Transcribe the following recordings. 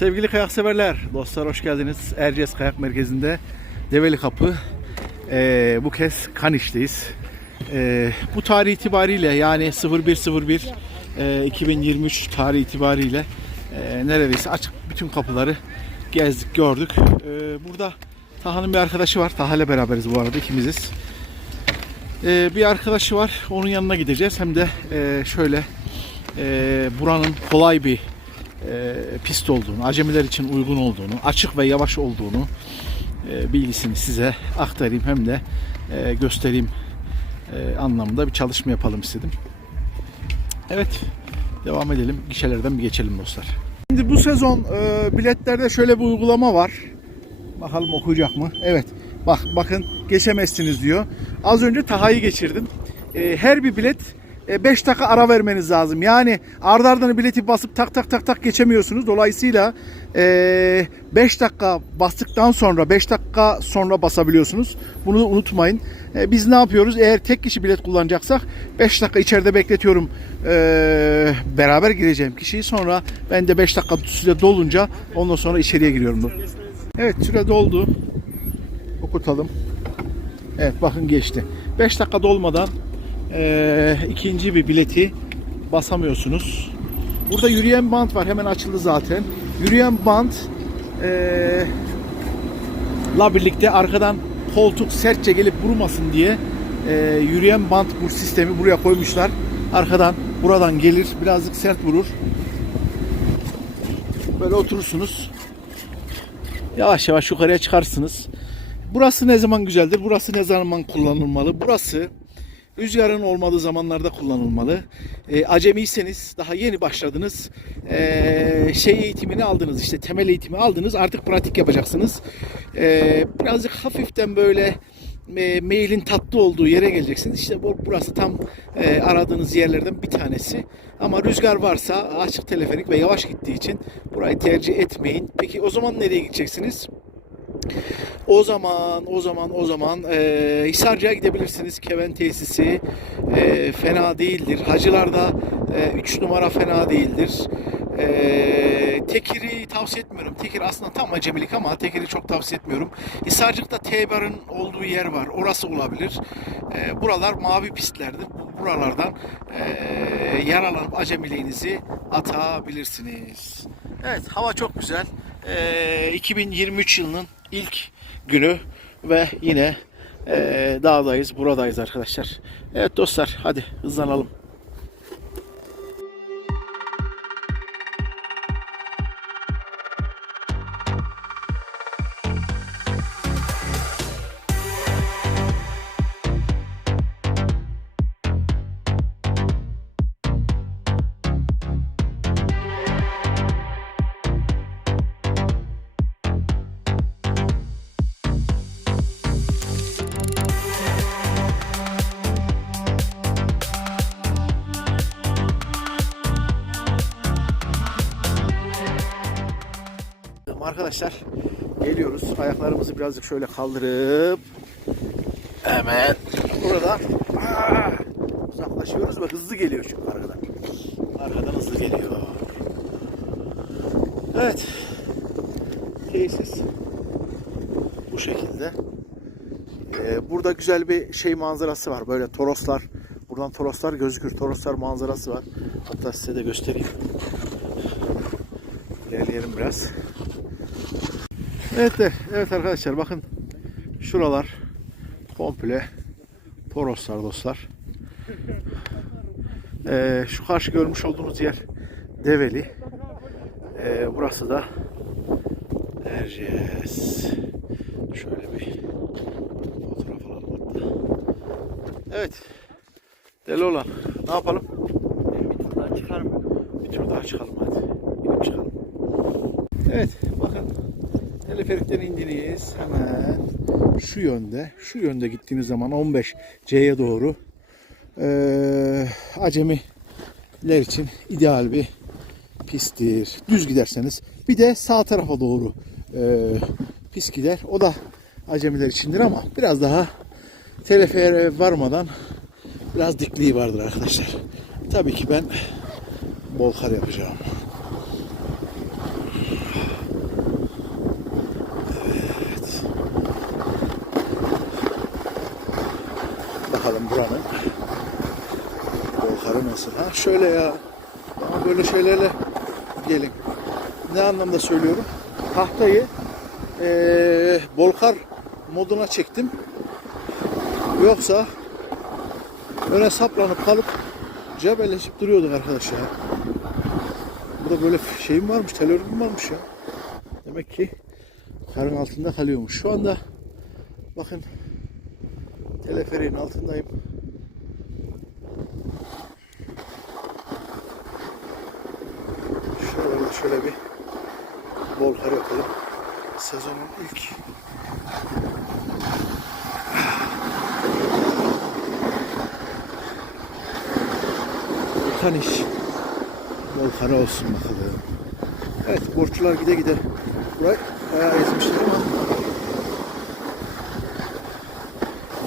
Sevgili kayak severler, dostlar hoş geldiniz. Erciyes Kayak Merkezi'nde Develi Kapı. Ee, bu kez Kaniş'teyiz. Ee, bu tarih itibariyle yani 0101 e, 2023 tarih itibariyle e, neredeyse açık bütün kapıları gezdik, gördük. Ee, burada Taha'nın bir arkadaşı var. Taha beraberiz bu arada ikimiziz. Ee, bir arkadaşı var. Onun yanına gideceğiz. Hem de e, şöyle e, buranın kolay bir e, pist olduğunu, acemiler için uygun olduğunu, açık ve yavaş olduğunu e, bilgisini size aktarayım hem de e, göstereyim e, anlamında bir çalışma yapalım istedim. Evet, devam edelim. Gişelerden bir geçelim dostlar. Şimdi bu sezon e, biletlerde şöyle bir uygulama var. Bakalım okuyacak mı? Evet. Bak bakın geçemezsiniz diyor. Az önce Taha'yı geçirdim. E, her bir bilet 5 dakika ara vermeniz lazım. Yani ardı ardına bileti basıp tak tak tak tak geçemiyorsunuz. Dolayısıyla 5 dakika bastıktan sonra 5 dakika sonra basabiliyorsunuz. Bunu unutmayın. E, biz ne yapıyoruz? Eğer tek kişi bilet kullanacaksak 5 dakika içeride bekletiyorum. E, beraber gireceğim kişiyi. Sonra ben de 5 dakika süre dolunca ondan sonra içeriye giriyorum. Evet süre doldu. Okutalım. Evet bakın geçti. 5 dakika dolmadan e, ikinci bir bileti basamıyorsunuz. Burada yürüyen bant var. Hemen açıldı zaten. Yürüyen bant e, la birlikte arkadan koltuk sertçe gelip vurmasın diye e, yürüyen bant bu sistemi buraya koymuşlar. Arkadan buradan gelir. Birazcık sert vurur. Böyle oturursunuz. Yavaş yavaş yukarıya çıkarsınız. Burası ne zaman güzeldir? Burası ne zaman kullanılmalı? Burası rüzgarın olmadığı zamanlarda kullanılmalı. E, acemiyseniz daha yeni başladınız. E, şey eğitimini aldınız işte temel eğitimi aldınız. Artık pratik yapacaksınız. E, birazcık hafiften böyle e, mailin tatlı olduğu yere geleceksiniz. İşte bu, burası tam e, aradığınız yerlerden bir tanesi. Ama rüzgar varsa açık teleferik ve yavaş gittiği için burayı tercih etmeyin. Peki o zaman nereye gideceksiniz? O zaman, o zaman, o zaman e, Hisarcı'ya gidebilirsiniz. Keven tesisi e, fena değildir. Hacılar'da 3 e, numara fena değildir. E, Tekir'i tavsiye etmiyorum. Tekir aslında tam acemilik ama Tekir'i çok tavsiye etmiyorum. Hisarcık'ta T-Bar'ın olduğu yer var. Orası olabilir. E, buralar mavi pistlerdir. Buralardan e, yaralanıp acemiliğinizi atabilirsiniz. Evet hava çok güzel. E, 2023 yılının ilk günü ve yine e, dağdayız, buradayız arkadaşlar. Evet dostlar hadi hızlanalım. Arkadaşlar geliyoruz. Ayaklarımızı birazcık şöyle kaldırıp hemen burada aa, uzaklaşıyoruz ve hızlı geliyor çünkü arkadan. Arkadan hızlı geliyor. Evet. Tesis bu şekilde. Ee, burada güzel bir şey manzarası var. Böyle toroslar. Buradan toroslar gözükür. Toroslar manzarası var. Hatta size de göstereyim. İlerleyelim biraz. Evet de, evet arkadaşlar bakın şuralar komple Toroslar dostlar. Ee, şu karşı görmüş olduğunuz yer Develi. Ee, burası da Erciyes. Şöyle bir fotoğraf alalım hatta. Evet. Deli olan. Ne yapalım? Bir tur daha çıkarım. Bir tur daha çıkalım hadi. Binip çıkalım. Evet bakın teleferikten indiniz hemen şu yönde şu yönde gittiğiniz zaman 15 C'ye doğru ee, acemiler için ideal bir pisttir. Düz giderseniz bir de sağ tarafa doğru ee, pist gider. O da acemiler içindir ama biraz daha teleferiğe varmadan biraz dikliği vardır arkadaşlar. Tabii ki ben bol kar yapacağım. Bakalım buranın. Bolkarı nasıl? Ha şöyle ya. Ama böyle şeylerle gelin. Ne anlamda söylüyorum? Tahtayı eee Bolkar moduna çektim. Yoksa öne saplanıp kalıp cebelleşip duruyorduk arkadaş ya. Burada böyle şeyim varmış, tel varmış ya. Demek ki karın altında kalıyormuş. Şu anda bakın teleferiğin altındayım. Şöyle şöyle bir bol kar yapalım. Sezonun ilk Kaniş bol kara olsun bakalım. Evet borçlular gide gide burayı bayağı ezmişler ama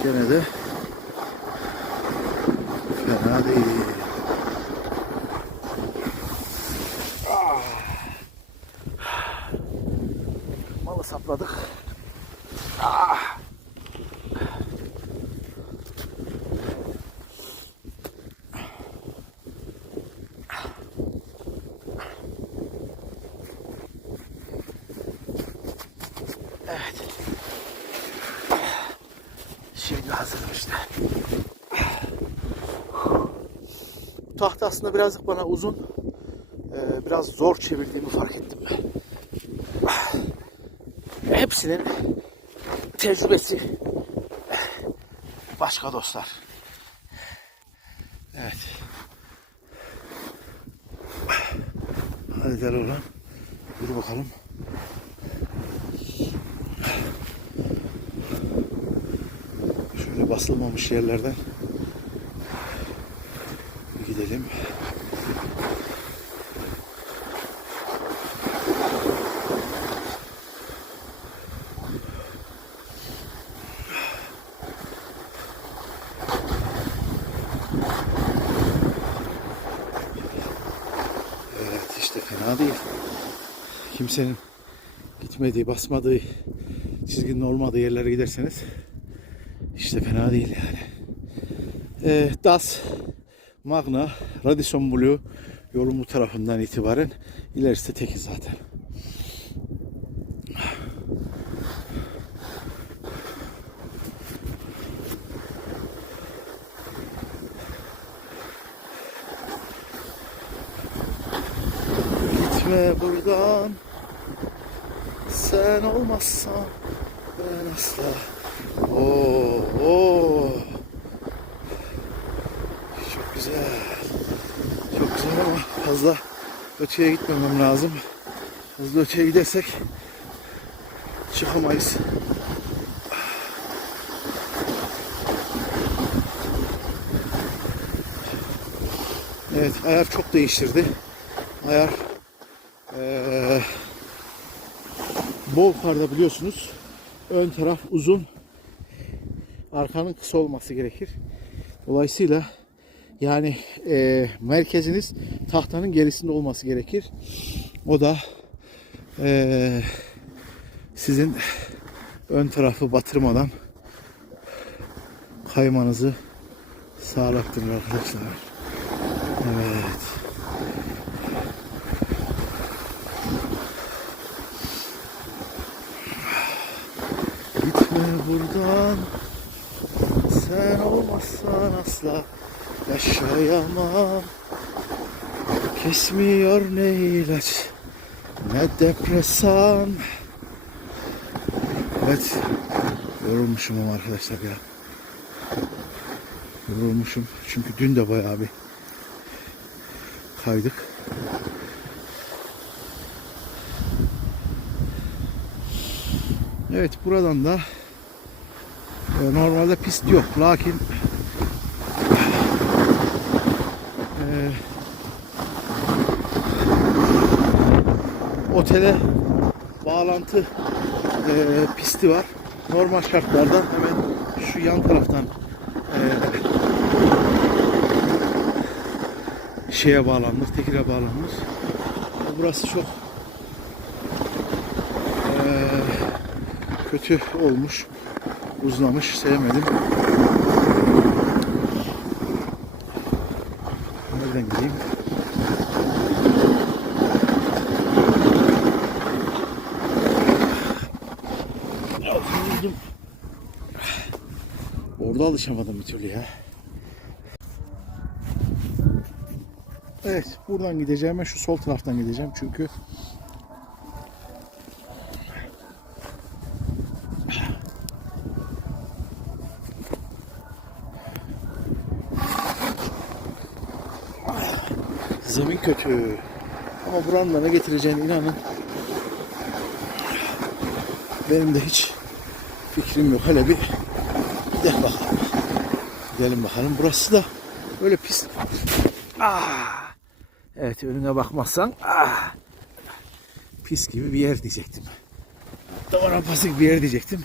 gene de fena değil. Ah. Malı sapladık. Ah. Şimdi Bu tahta aslında birazcık bana uzun. Ee, biraz zor çevirdiğimi fark ettim ben. Hepsinin tecrübesi başka dostlar. Evet. Hadi gel oğlum. Yürü bakalım. Şöyle basılmamış yerlerden gidelim. Evet işte fena değil. Kimsenin gitmediği, basmadığı, çizginin olmadığı yerlere giderseniz işte fena değil yani. Ee, Das, Magna, Radisson Blue yolun bu tarafından itibaren ilerisi teki zaten. Gitme buradan sen olmazsan ben asla Oo, oo. Çok güzel. Çok güzel ama fazla öteye gitmemem lazım. Hızlı öteye gidersek çıkamayız. Evet ayar çok değiştirdi. Ayar eee bol karda biliyorsunuz ön taraf uzun arkanın kısa olması gerekir. Dolayısıyla yani e, merkeziniz tahtanın gerisinde olması gerekir. O da e, sizin ön tarafı batırmadan kaymanızı sağlattırır arkadaşlar. Evet. Gitme buradan Sen olmazsan asla yaşayamam. Kesmiyor ne ilaç ne depresan. Evet Yorulmuşum arkadaşlar ya. Yorulmuşum çünkü dün de bayağı bir kaydık. Evet buradan da e, normalde pist yok lakin e, otele bağlantı e, pisti var. Normal şartlarda hemen şu yan taraftan e, şeye bağlanır, tekire bağlanır. Burası çok e, kötü olmuş. Uzlamış. Sevmedim. Yola alışamadım bir türlü ya. Evet buradan gideceğim. Ben şu sol taraftan gideceğim çünkü zemin kötü. Ama buranın da ne getireceğini inanın. Benim de hiç fikrim yok. Hele bir. Gidelim bakalım. Burası da böyle pis. Ah! Evet önüne bakmazsan ah! pis gibi bir yer diyecektim. Davar pasık bir yer diyecektim.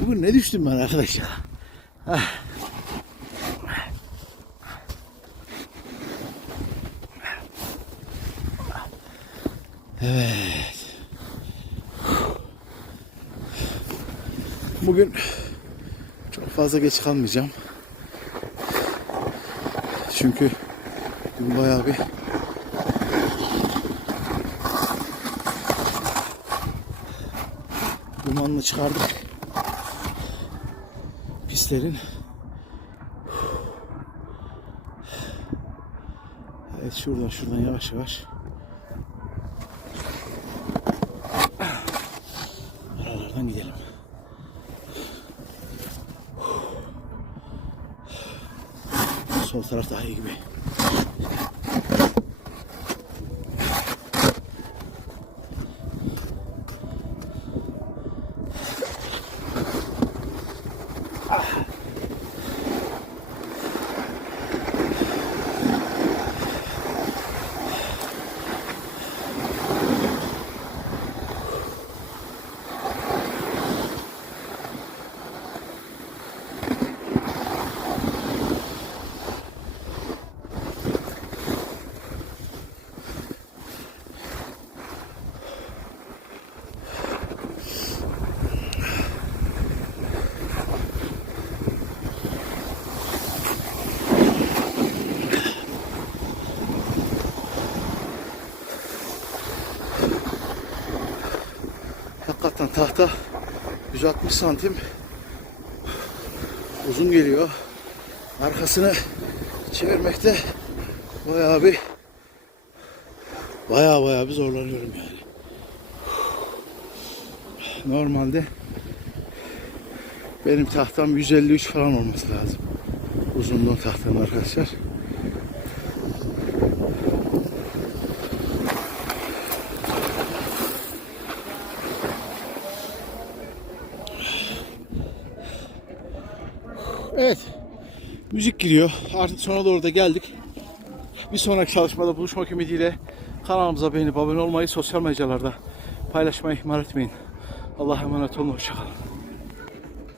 Bugün ne düştüm ben arkadaş ya. Ah. Evet. Bugün çok fazla geç kalmayacağım. Çünkü bugün bayağı bir dumanını çıkardık. Pislerin. Evet şuradan şuradan yavaş yavaş. Aralardan gidelim. Sol taraf daha iyi gibi. Hakikaten tahta 160 santim uzun geliyor. Arkasını çevirmekte bayağı bir bayağı bayağı bir zorlanıyorum yani. Normalde benim tahtam 153 falan olması lazım. Uzunluğu tahtanın arkadaşlar. Müzik giriyor. Artık sona doğru da geldik. Bir sonraki çalışmada buluşmak ümidiyle kanalımıza beğenip abone olmayı, sosyal mecralarda paylaşmayı ihmal etmeyin. Allah'a emanet olun. Hoşçakalın.